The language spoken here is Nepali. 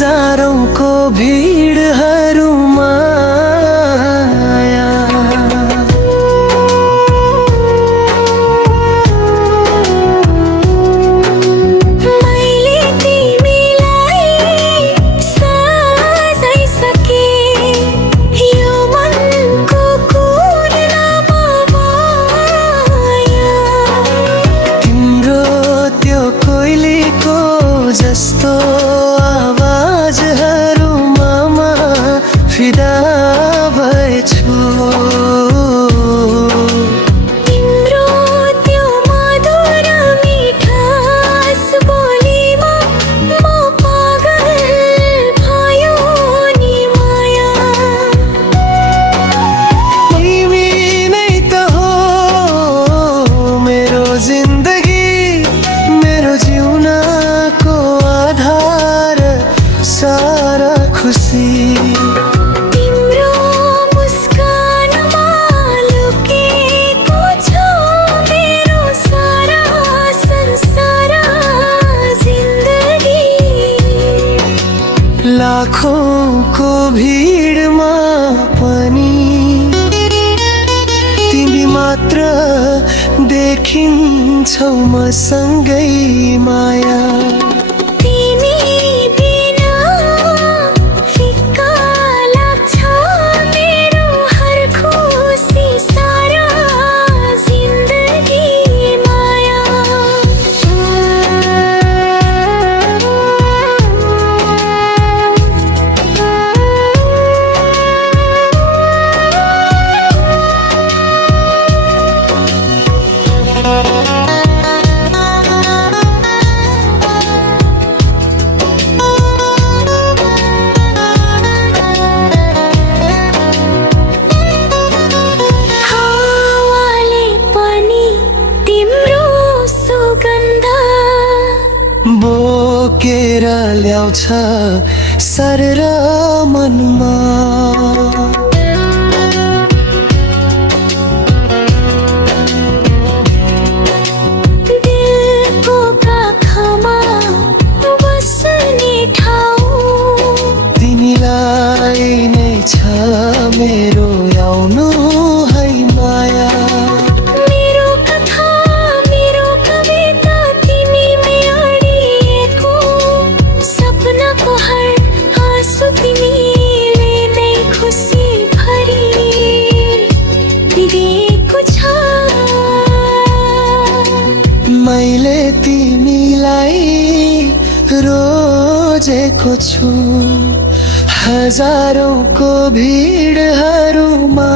हजारौं को भिडहरूमा जस्तो आवाजहरूमा फिदा भएछु। तिम्रो त्यो मधुर मिठास बोलीमा म पागल भयो नि माया। तिमी नै त हो मेरो जिन्दगी, मेरो जिउनको आधार, सारा खुसी। तिम्रो मुस्कानमा लुकेको छ मेरो सारा संसार जिन्दगी। लाखौंको भिडमा पनि तिमी मात्र देखिन्छौ मसँगै माया। तिमी बिना फिक्का लाग्छ मेरो हर खुसी सारा जिन्दगी माया। हावाले पनि तिम्रो सुगन्ध बोकेर ल्याउँछ सरेर मनमा। दिलको काखमा बस्ने ठाउँ तिमीलाई नै छ मेरो आउनु है माया। मेरो कथा मेरो कविता तिमीमै अडिएको सपनाको हर आँसु तिमीले नै खुसी भरी दिएको छ। मैले तिमीलाई रोजेको छु हजारौंको भिडहरूमा।